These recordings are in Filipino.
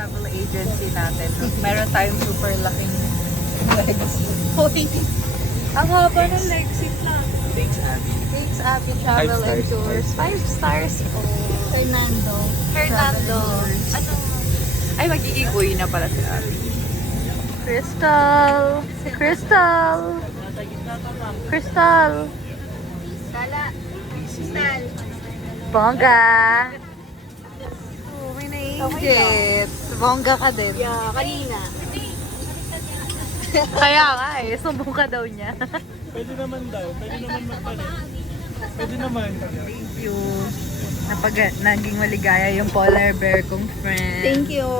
travel agency natin. Meron tayong super laking legs. Hoy! Ang haba ng legs lang. Thanks, Abby. Thanks, Abby Travel and Tours. 5 stars. Oh. Fernando. Ano? Ay, magiging uwi na pala si Abby. Crystal! Crystal! Crystal! Sala. Crystal. Bongga! Oh, may naingit. Bongga ka din. Yeah, kanina. Kaya nga eh, sumbong ka daw niya. Pwede naman daw. Pwede naman magpalit. Pwede naman. Thank you. Naging maligaya yung polar bear kong friend. Thank you.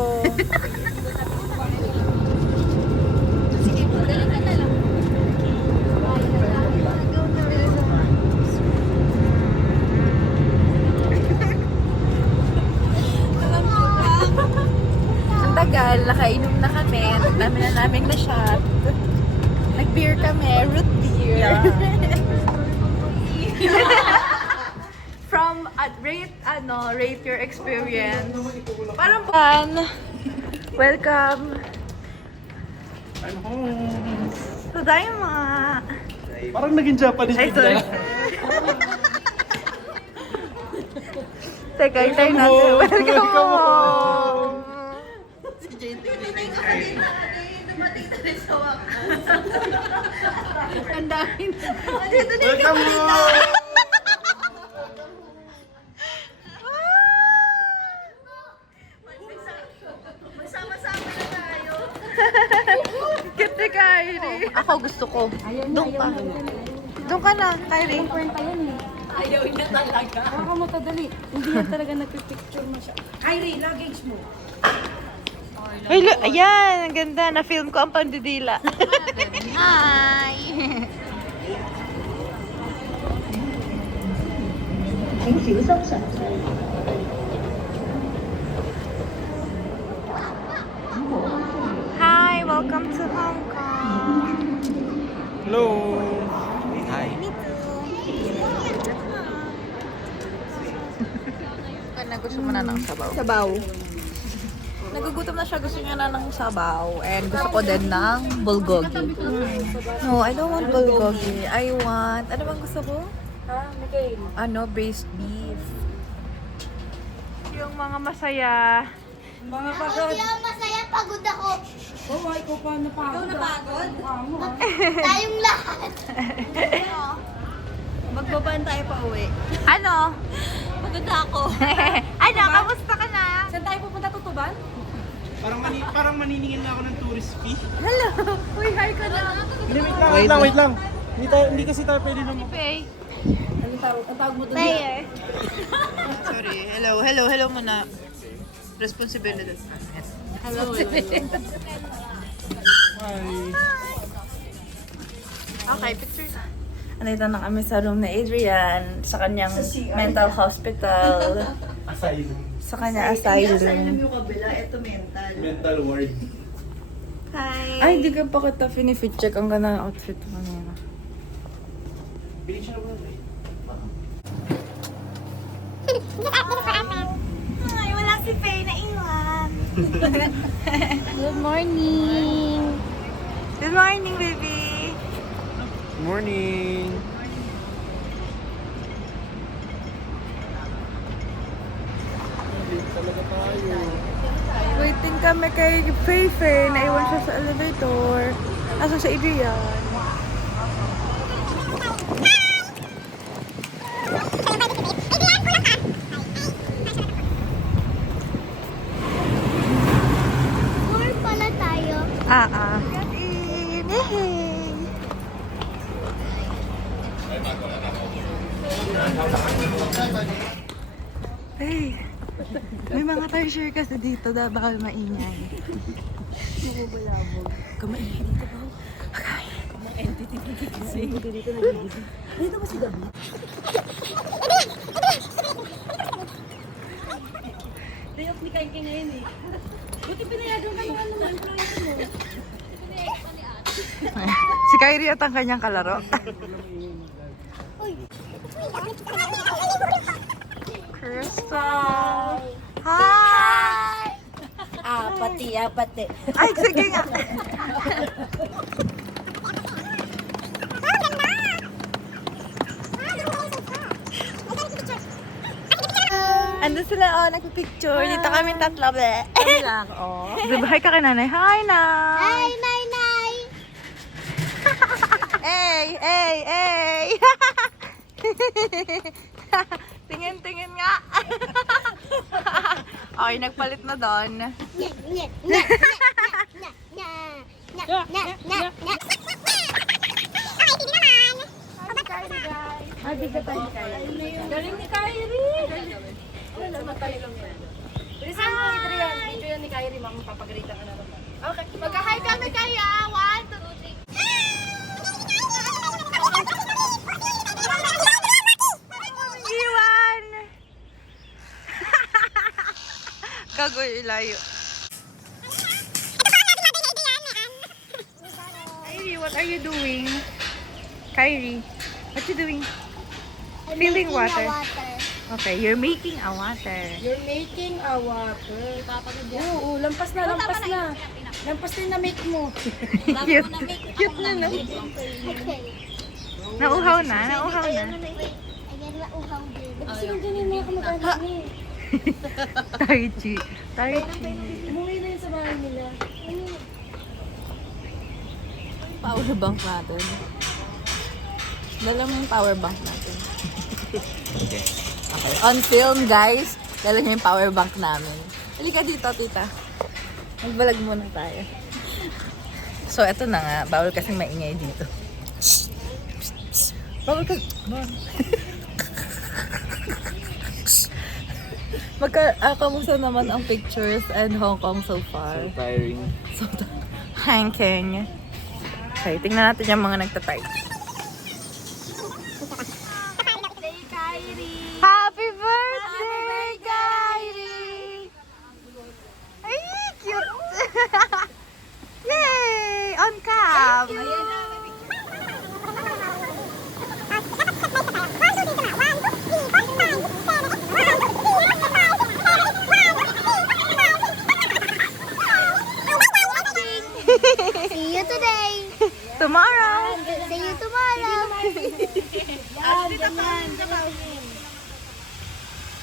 Sige, madali ka na lang. Ang tagal, nakainom na kami. Nagdami na namin na shot. Nag-beer kami, root beer. From rate your experience. Parang welcome. I'm home. Tadaima. Parang naging Japanese Ay, sorry. bigla. Teka, hintayin natin. home. Welcome Welcome home. Si JT. Dumating na rin sa wakas. Ang dami na. Welcome home! Magsama-sama na tayo. Cute ni Kyrie. Ako gusto ko. Doon ka. Doon ka na, Kyrie. Ayaw niya talaga. Baka matadali. Hindi na talaga nagpipicture mo siya. Kyrie, luggage mo. Ay, look, ayan, ang ganda. Na-film ko ang pandidila. Hi! Hi, welcome to Hong Kong. Hello! Hi. Na gusto mo na ng sabaw. Sabaw. Nagugutom na siya, gusto niya na ng sabaw. And gusto ko din ng bulgogi. No, I don't want bulgogi. I want, ano bang gusto ko? Ha, Miguel? Ano, braised beef. Yung mga masaya. Mga pagod. Masaya, pagod ako. Oo, ikaw pa napagod. Ikaw napagod? Tayong lahat. Magbabaan tayo pa uwi. Ano? Pagod ako. Ano, kamusta ka na? Saan tayo pupunta, Tutuban? Parang maniningin na ako ng tourist fee. Hello! Uy, hi ka na. Hindi, wait lang. Hindi kasi tayo pwede naman. Pay. Anong tawag? Ang tawag mo doon? Player. Sorry. Hello muna. Responsibility. Hello. Hi. Okay, picture na. Andito na kami sa room ni Adrian sa kanyang mental hospital. Asylum. Sa kanya asylum. yung kabila, ito mental. Mental ward. Hi. Ay, di ka pa kita finifit check. Ang ganda ng outfit mo kanina. Bili siya naman. Ay, wala si Faye na iwan. Good morning! Good morning, baby! Morning! Talaga tayo. Waiting kami kay Faye. Naiwan siya sa elevator. Asa sa Adrian? Tour pala tayo. Yay! Hey, may mga treasure kasi dito na bawal maingay. Bubulabog. Kumaingay dito ba? Okay. Mga entity nagigising. Dito nagigising. Dito ba si David? Day off ni Kain ngayon eh. Buti pinayagan ka mga naman employer mo. Si Kyrie at ang kanyang kalaro. Crystal! Hi! Pati. Ay, sige nga. Andun sila, oh, nagpipicture. Dito kami tatlo, be. Kami lang, oh. Hi ka kay nanay. Hi, Nay! Hi, Nay, Nay! Hey! Tingin nga. Okay, nagpalit na doon. Nya, nya, nya, nya, nya, nya, nya, nya, nya. Galing ni Kyrie. Wala naman tayo lang yan. Bilisan mo, Adrian. Video yan ni Kyrie, mama. Papagalitan ka na naman. Okay. Mag-hi kami kaya. 1, 2, 3. Iwan! Kagoy, ilayo. Kyrie, what are you doing? Kyrie, what you doing? Filling water. Okay, you're making a water. You're making a water. Oo, lampas na. Lampas na na-make mo. Cute. Cute na, no? Okay. Nauhaw na. Ayan na uhaw din. Kasi yung ganyan mga kamag-anak niya. Tai Chi. Umuwi na yun sa bahay nila. Power bank natin. Dala mo yung power bank natin. Okay. On film, guys. Dala niyo yung power bank namin. Halika dito, tita. Mag-vlog muna tayo. So, eto na nga. Bawal kasing maingay dito. Bawal ka... kamusta naman ang pictures and Hong Kong so far? Tiring. So, hanking. Okay, tingnan natin yung mga nagtatype. Happy birthday, Kyrie! Ay, cute! Yay! On cam! See you today. Tomorrow! See you tomorrow.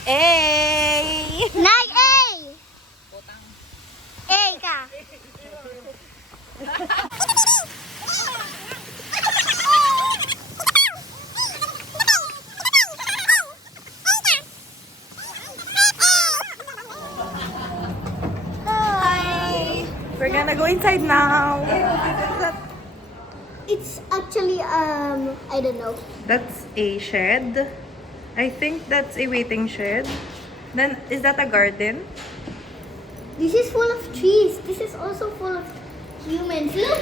Hey! Nay, A! A ka. Hi! We're gonna go inside now. It's actually, I don't know. That's a shed. I think that's a waiting shed. Then, is that a garden? This is full of trees. This is also full of humans. Look!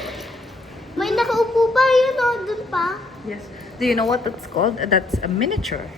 May nakaupo pa yun, oh, dun pa. Yes. Do you know what that's called? That's a miniature.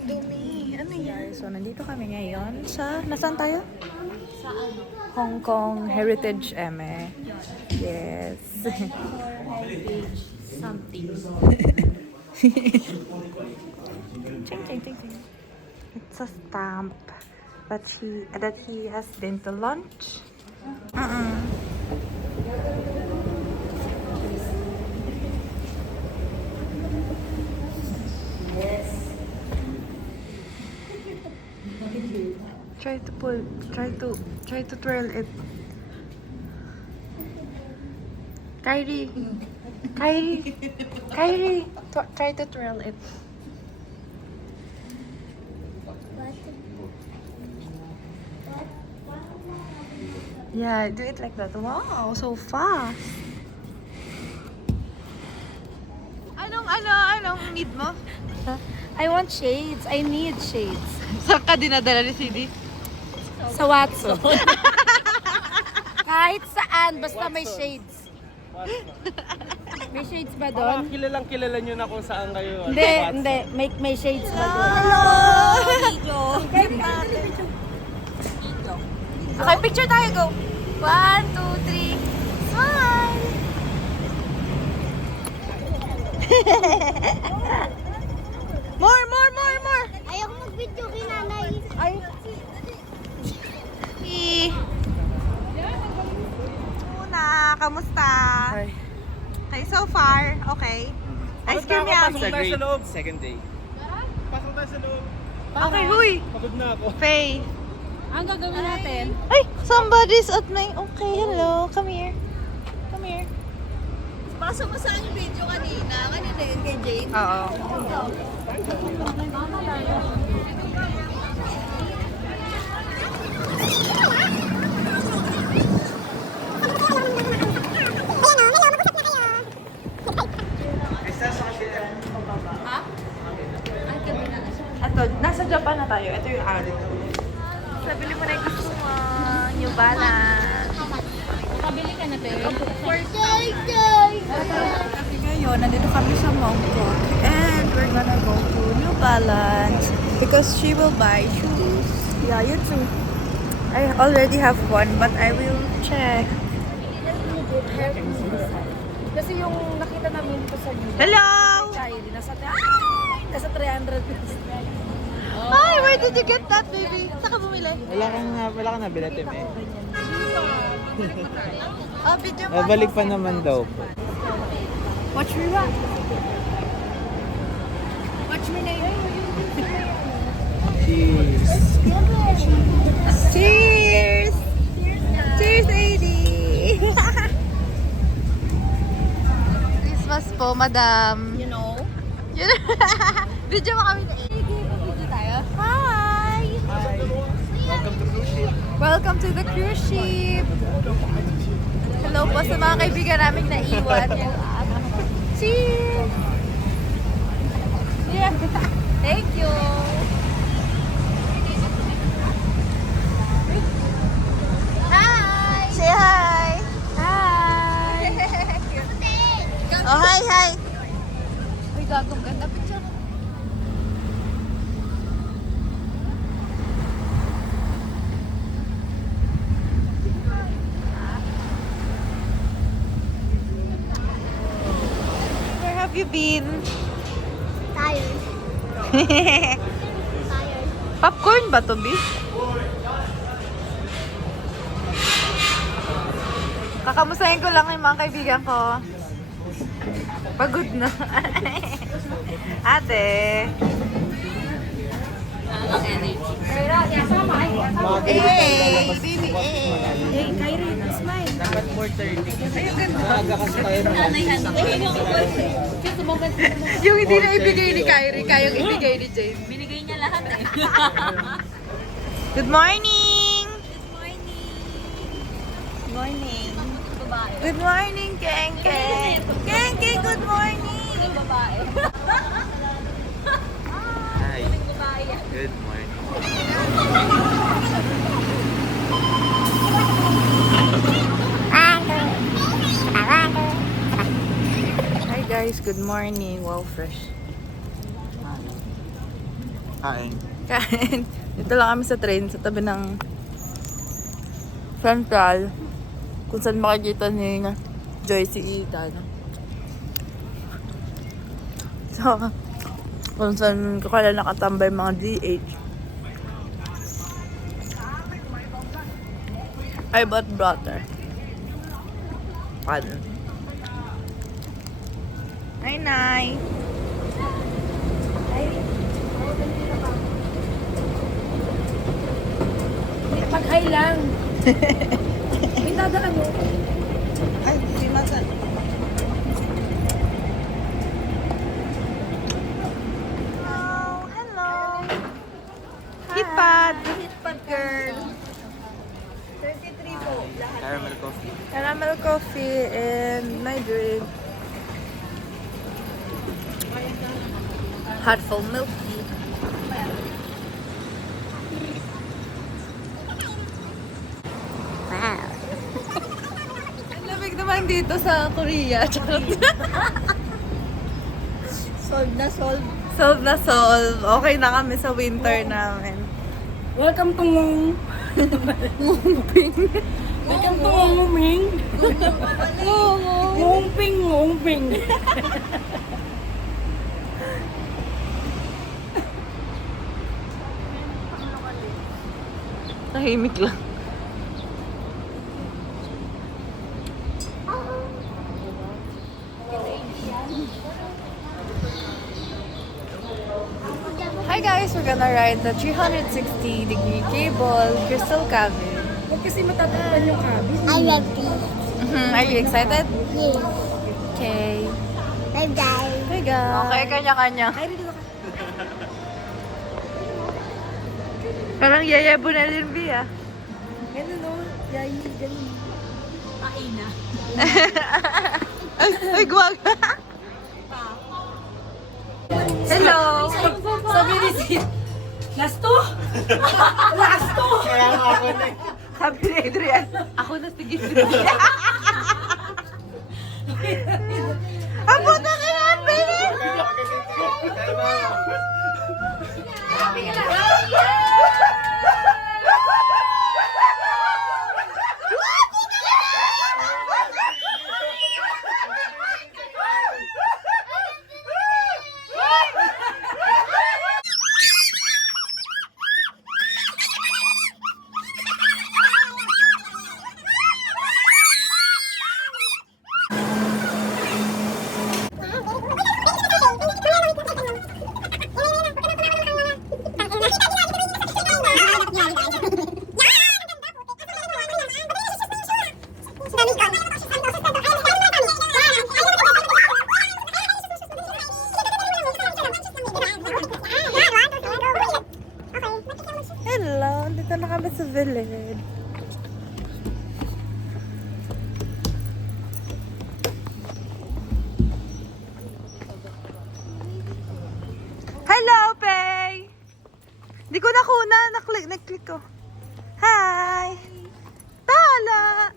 Dumi. Ano yan? So, nandito kami ngayon sa... Nasaan tayo? Sa ano? Hong Kong Heritage Eme. Yes. Heritage something. Ching, ching, ching, ching. It's a stamp that he has been to lunch. Try to twirl it. Kyrie, try to twirl it. Yeah, do it like that. Wow, so fast. Anong need mo? I want shades. I need shades. Saan ka dinadala ni CD? Sa Watson. Kahit saan, basta may shades. May shades ba doon? Kilalang kilala nyo na kung saan kayo. Hindi. May shades ba doon? Okay, picture tayo. Go. 1, 2, 3. Smile! More! Ayoko mag-video kay nanay. Ay. Una, kamusta? Okay, so far, okay. Ice cream yummy. Pasok tayo sa loob. Second day. Pasok tayo sa loob. Okay, huy. Pagod na ako. Faye. Ang gagawin natin? Ay, somebody's at my... Okay, hello. Come here. Come here. Basta mo saan yung video kanina. Kanina yun kay Jane. Oo. Ito, nasa Japan na tayo. Ito yung araw. Sabili mo na yung gusto mo. New Balance. Nakabili ka na, Bea? Kasi ngayon, nandito kami sa Mongkok. And we're gonna go to New Balance. Because she will buy shoes. Yeah, you too. I already have one, but I will check. Kasi yung nakita namin dito sa video. Hello! Kyrie, nasa 300 pesos. Hi, where did you get that, baby? Saan ka bumili? Wala ka na bilatim eh. Oh, video mo. Balik pa naman daw po. Watch me run. Watch me na yun. Cheers! Cheers! Cheers, AD! Christmas po, madam. You know? Video mo kami na AD. Video tayo. Hi! Hi! Welcome to cruise ship. Welcome to the cruise ship. Hello po sa mga kaibigan namin na iwan. Cheers! Yeah. Thank you! Hi! Say hi! Hi! Oh, hi! Uy, gagong ganda picture. Where have you been? Tired. Tired. Popcorn ba to, B? Kakamustahin ko lang yung mga kaibigan ko. Pagod na. Ate. Hey, baby, hey. Hey, Kyrie, smile. Dapat 4:30. Maaga kasi tayo Yung hindi na ibigay ni Kyrie, kayang ibigay ni Jane. Binigay niya lahat eh. Good morning! Morning. Babae. Good morning, Keng Keng! Keng Keng, good morning! Babae. Hi. Babae yan. Good morning. Hi guys, good morning. Wow, fresh. Kain. Kain. Dito lang kami sa train, sa tabi ng Central. Kung saan makikita ni Joyce Ethan. So, kung saan ko kala nakatambay mga DH. I bought butter. Pan. Hi, Nay. Pag-hi lang. May dadaan mo. Ay, si Masan. Hello. Hitpad. Hitpad girl. 33 po. coffee. Caramel coffee and my drink. Hot full milk tea. Wow. Ang lamig naman dito sa Korea. Charot. Solve na solve. Solve na solve. Okay na kami sa winter namin. Welcome to Ngong. Welcome to Ngongming. Ngongping, Ngongping. Tahimik lang. Hi guys, we're gonna ride the 360-degree cable Crystal Cabin. Huwag kasi matatapan yung cabin. I love this. Are you excited? Yes. Okay. Bye-bye. Hi guys. Okay, kanya-kanya. Parang yayabo na rin, Bia. Ganun o. Yayi, ganun. Ay, guwag. Hello! Sabi ni Sid, last two? Last two! Sabi ni Adrian, ako na sige sige. Ang puta ka na, Bilis! Hello, dito na kami sa village. Hello, Pei! Di ko nakuna, nag-click ko. Hi! Tala!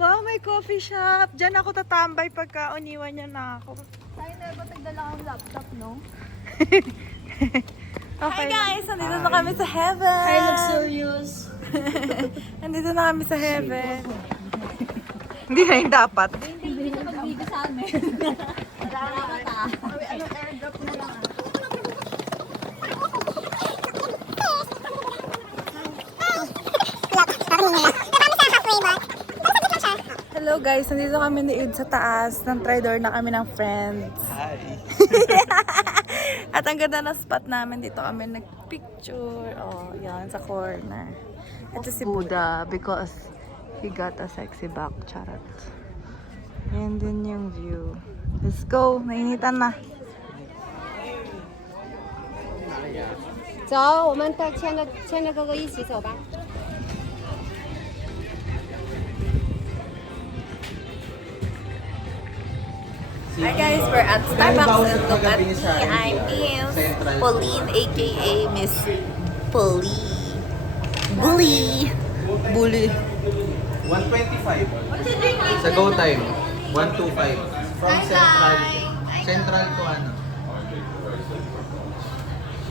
Ba, may coffee shop. Diyan ako tatambay pagka uniwan niya na ako. Tayo na ba tagdala ang laptop, no? Okay. Hi guys! Nandito na kami sa heaven! Hi, luxurious. Nandito na kami sa heaven. Hindi na yung dapat. Hindi ka mag-video sa amin. Salamat ah. Anong airdrop na lang ah. Hello guys! Nandito kami ni Id sa taas. Nang try-door na kami ng friends. Hi. At ang ganda na spot namin. Dito kami nag-picture. Oh, yan, sa corner. Ito si Buddha because he got a sexy back. Charot. Yan din yung view. Let's go. Nainitan na. 走，我们带牵着哥哥一起走吧。 Hi guys, we're at Starbucks and look at me. I'm Miss Pauline, aka Miss Bully. Bully. Bully. 125. Sa go time. 125. From Central to ano?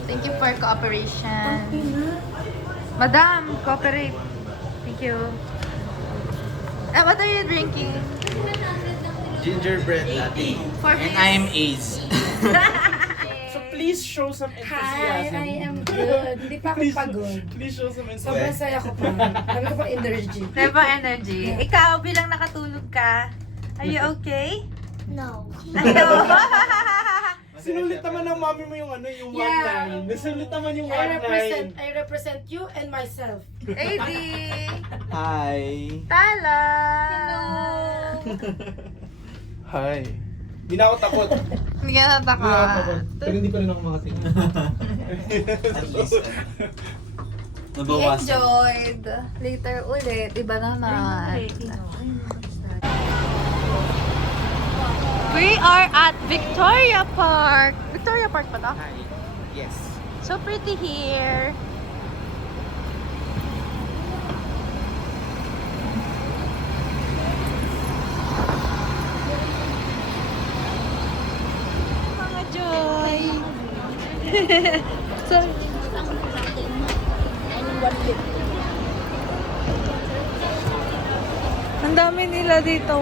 Thank you for cooperation. Madam, cooperate. Thank you. What are you drinking? Gingerbread latte. And I'm Ace. So please show some Hi, enthusiasm. I am good. Hindi pa ako pagod. Please show some Sobrang enthusiasm. saya ko pa. Sabi ko pa energy. Never energy. Ikaw, bilang nakatulog ka, are you okay? No. Ayaw. Sinulit naman ng mami mo yung ano, yung Yeah. 1-9. Nasulit naman yung I represent you and myself. AD. Hi. Tala. Hi. Hindi na ako takot. Hindi ka natakot. Pero hindi pa rin ako makatingin. At least. enjoyed. Later ulit. Iba naman. We are at Victoria Park. Victoria Park ba ito? Yes. So pretty here. Mga Joy. So, ang dami nila dito.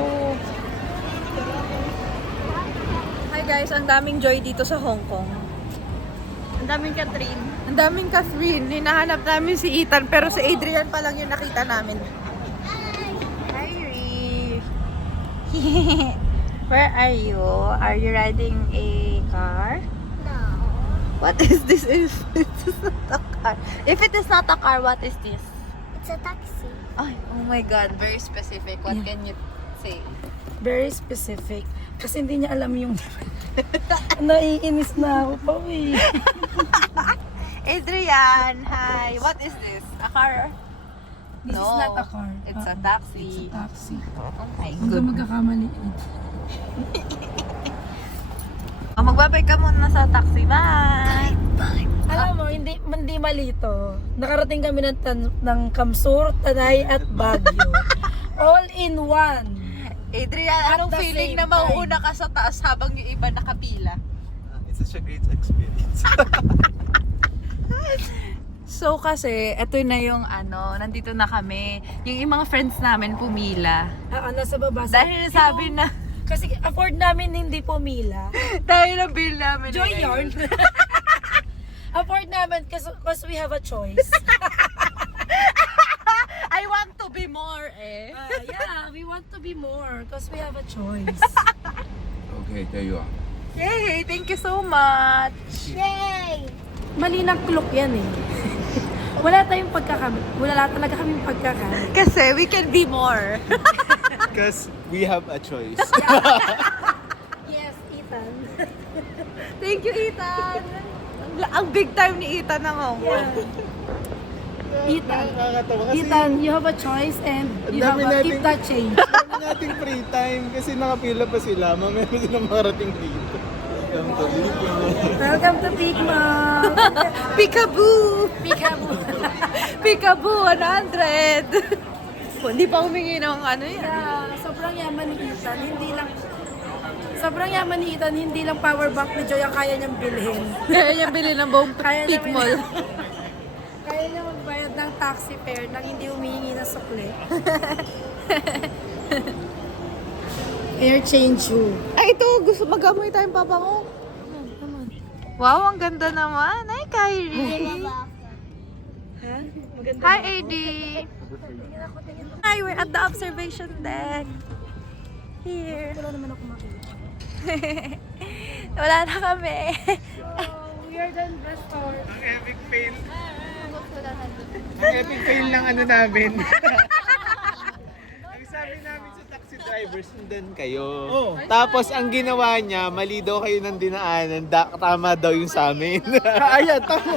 Hi guys, ang daming Joy dito sa Hong Kong. Ang daming Catherine. Ang daming Catherine. Hinahanap namin si Ethan, pero si Adrian pa lang yung nakita namin. Hi, Reef. Where are you? Are you riding a car? No. What is this if it is not a car? If it is not a car, what is this? It's a taxi. Ay, oh my God, very specific. What can you say? Very specific. Kasi hindi niya alam yung... Naiinis na ako pa eh. Adrian, hi. What is this? A car? This is not a car. It's a taxi. Taxi. Oh my Huwag God. ka magkakamali. Oh, magbabay ka muna sa taxi. Bye! Alam mo, hindi mali to. Nakarating kami ng Kamsur, Tanay at Baguio. All in one. Adrian, At anong the feeling same na mauuna ka sa taas habang yung iba nakapila? It's such a great experience. So kasi, eto na yung nandito na kami. Yung mga friends namin pumila. Nasa baba. Dahil sabi na, Kasi afford namin hindi pumila. dahil ang bill namin. Joy yarn. Afford namin because we have a choice. I want to be more eh. Yeah, we want to be more because we have a choice. Okay, there you are. Yay! Thank you so much! Yay! Mali ng clock yan eh. Wala talaga kaming pagkakamali. Kasi we can be more. Because we have a choice. Yes, Ethan. Thank you, Ethan! Ang big time ni Ethan ng Hong Kong. Ethan. Nakakatawa kasi Ethan, you have a choice and you have dami to nating- keep that change. dami nating free time kasi nakapila pa sila. Mamaya na sila makarating dito. Welcome to Liga. Welcome to Pigma. Peekaboo! Peekaboo. Peekaboo 100! Hindi pa humingi ng yan. Yeah, sobrang yaman ni Ethan, sobrang yaman ni Ethan, hindi lang power bank ni Joy ang kaya niyang bilhin. Kaya niya bili ng buong Kaya Peak namin- Mall. Kaya niya magbayad ng taxi fare nang hindi humihingi ng sukle. Air change you. Ay, ito. Gusto mag-amoy tayong pabango. Wow, ang ganda naman. Ay, Kyrie. Hi, AD. Hi, we're at the observation deck. Here. Wala naman ako makita. Wala na kami. We are done best hour. Ang epic fail. Ang epic fail ng namin. Ang sabi namin sa taxi driver, sundan kayo. Tapos ang ginawa niya, mali daw kayo ng dinaanan, tama daw yung sa amin. Ayan, tama.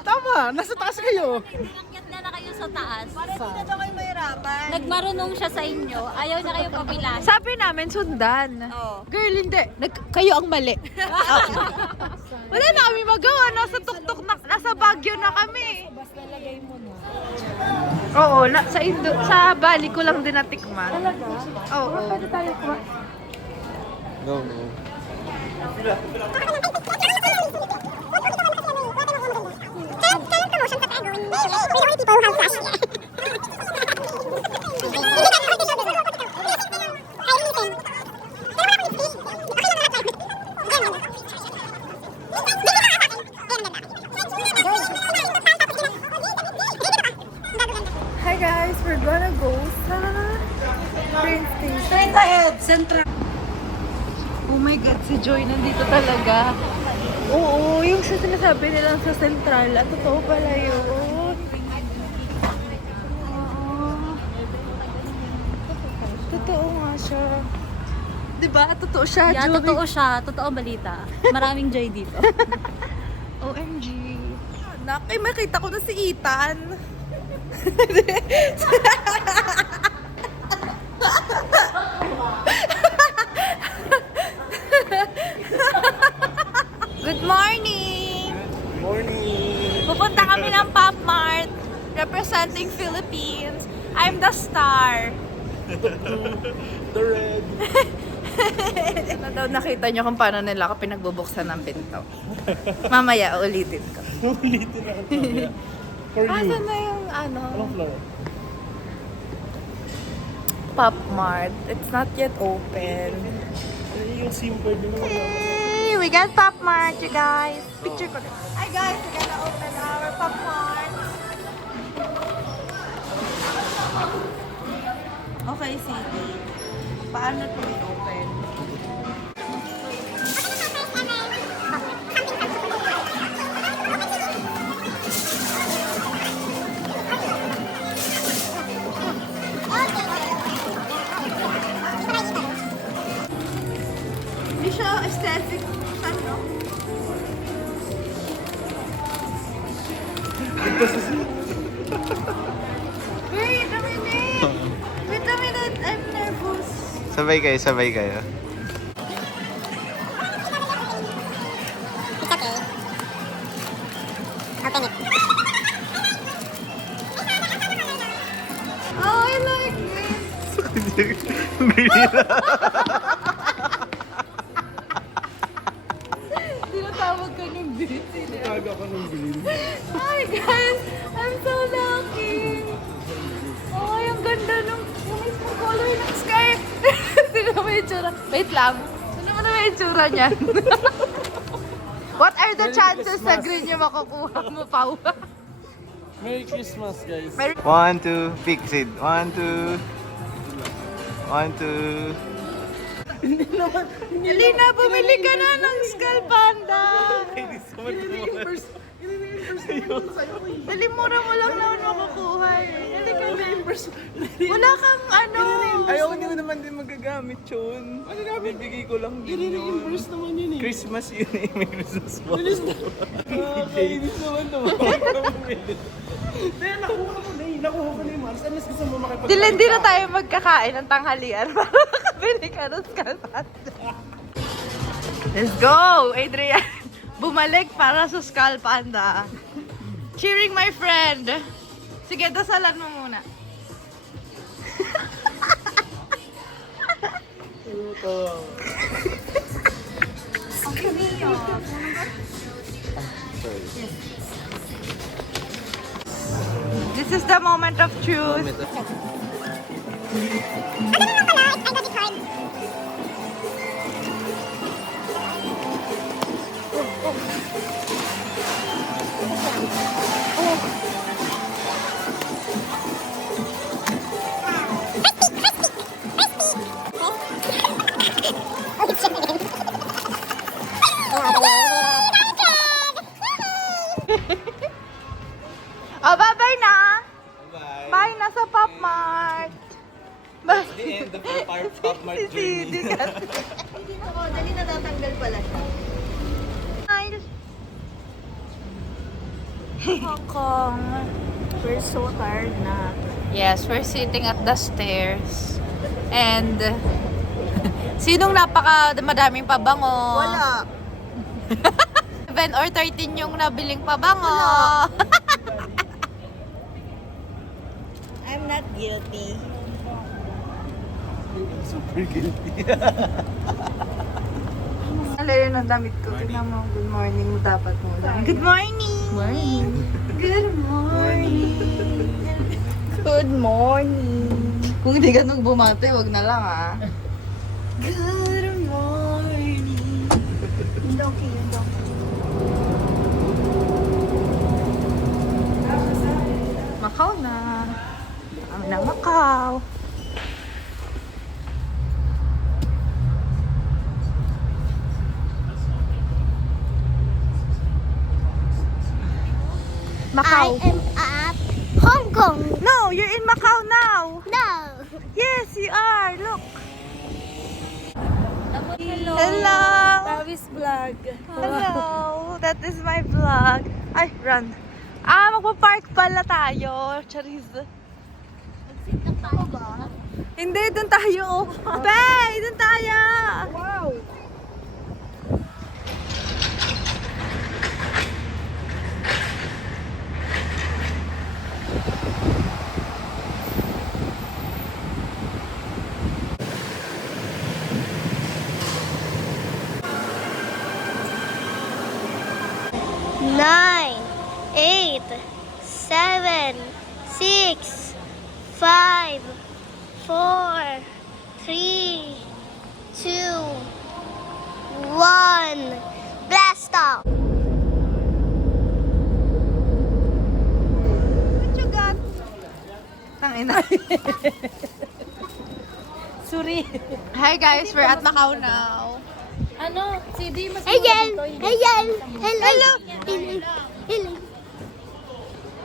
Tama, nasa taas kayo. Inakyat na kayo sa taas. Para hindi na daw kayo mahirapan. Nagmarunong siya sa inyo. Ayaw na kayo papilan. Sabi namin, sundan. Oo. Girl, hindi. Kayo ang mali. Wala na kami magawa. Nasa tuktok na, nasa Baguio na kami. Basta lagay mo na. Oo, sa Bali ko lang din natikman. Talaga? Oo. Pwede tayo kumain. No, no. Hi guys, we're gonna go sa train station. Straight ahead, Central. Oh my God, si Joy nandito talaga. Oo, yung sa sinasabi nilang sa Central, at totoo pala yun. Oo. Totoo nga siya. Diba? Totoo siya, Yeah, Joy. totoo siya. Totoo balita. Maraming joy dito. OMG. Anak, ay makita ko na si Ethan. Good morning! Morning! Pupunta kami ng Pop Mart representing Philippines. I'm the star. The red. Ano daw nakita nyo kung paano nila ako pinagbubuksan ng pinto. Mamaya, ulitin ko. Ulitin ako mamaya. For you. Asan na yung ano? Anong floor? Pop Mart. It's not yet open. Yung SIM card din naman. Hey, we got Pop Mart, you guys. Picture ko. Hi guys, we're gonna open our Pop Mart. Okay, Sadie. Paano to i-open? Hindi siya aesthetic. Ano? Wait a minute! Wait a minute! I'm nervous. Sabay kayo, sabay kayo. Oh, I like this! Tinatawag ka ng bilis. Taga ko ng bilin. Hi guys! I'm so lucky! Oh, ang ganda nung yung mismong color ng skirt. Sino may itsura? Wait lang. Sino mo na may itsura niyan? What are the chances na green yung makukuha mo, Pau? Merry Christmas, guys. 1, 2, fix it. 1, 2. 1, 2. Lina, bumili ka na ng Skull Panda! Dali, mura mo lang naman makukuha eh. Dali ka na. Wala kang ano. Ayaw niyo naman din magagamit yun. Bibigay ko lang din yun. I-reimburse naman yun eh. Christmas yun eh. May Christmas pa. Bilis na. Kainis naman naman. Nakuha ko na eh. Nakuha ko na yung Mars. Unless gusto mo makipag- Hindi na tayo magkakain ng tanghalian para makabili ka ng Skull Panda. Let's go, Adrian. Bumalik para sa Skull Panda. Cheering my friend. Sige, dasalan mo muna. This is the moment of truth. Oh, bye-bye na! Bye. Bye na sa Pop Mart! Bye! The end of our Pop Mart journey. Dali natatanggal pala siya. Hong Kong. We're so tired na. Yes, we're sitting at the stairs. And sinong madaming pabango? Wala. 7 or 13 yung nabiling pabango. I'm not guilty. Super guilty. Alayo ng damit ko. Tingnan mo, good morning dapat muna. Good morning! Morning! Good morning! Good morning! Kung hindi ka nung bumate, wag na lang ah. Good morning! Yung donkey, yung donkey. Macau na. Kami na Macau. Macau. I am at Hong Kong. No, you're in Macau now. No. Yes, you are. Look. Hello! Tavis vlog. Hello! That is my vlog. Ay, run. Magpa-park pala tayo. Charis. Hindi, doon tayo. Bay, doon tayo. Wow! Nine, 8, 7, 6, 5, 4, 3, 2, 1. Blast off! What you got? Tangina. Suri. Hi guys, we're at Macau now. Ano? CD mas Ayan! mura dito. Ayan! Hello! Hello!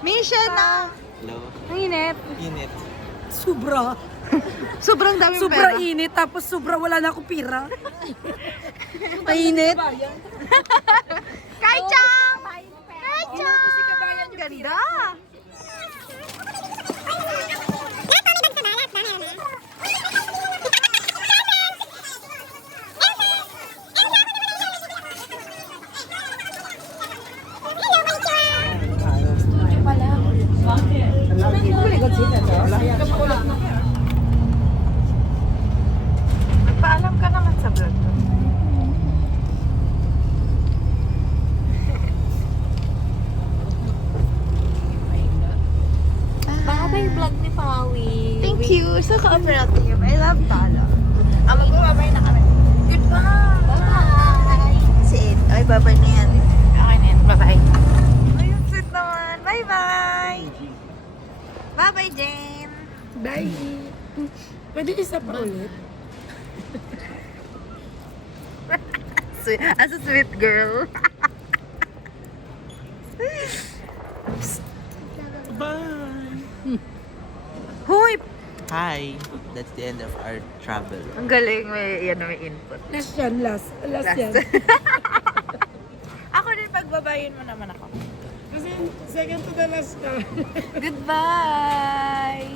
Mission na. Hello. Ang init. Init. Sobra. Sobrang daming Sobra pera. init, tapos sobra wala na ako pira. Mainit. Kaichang! Kaichang! Ganda! Magpaalam ka naman sa vlog ko. Baka yung vlog ni Pawi. Thank you. So cooperative. I love Tala. Mag-babay na kami. Goodbye! Bye! Si Ed. Ay, babay na yan. Okay na yan. Bye-bye. Ay, ang sweet naman. Bye-bye! Bye-bye, Jane! Bye. Pwede isa pa ulit. Sweet. As a sweet girl. Bye! Huy! Hi! That's the end of our travel. Ang galing. May input. Last yan, last. Last yan. Ako din, pagbabayin mo naman ako. Kasi second to the last ka. Goodbye!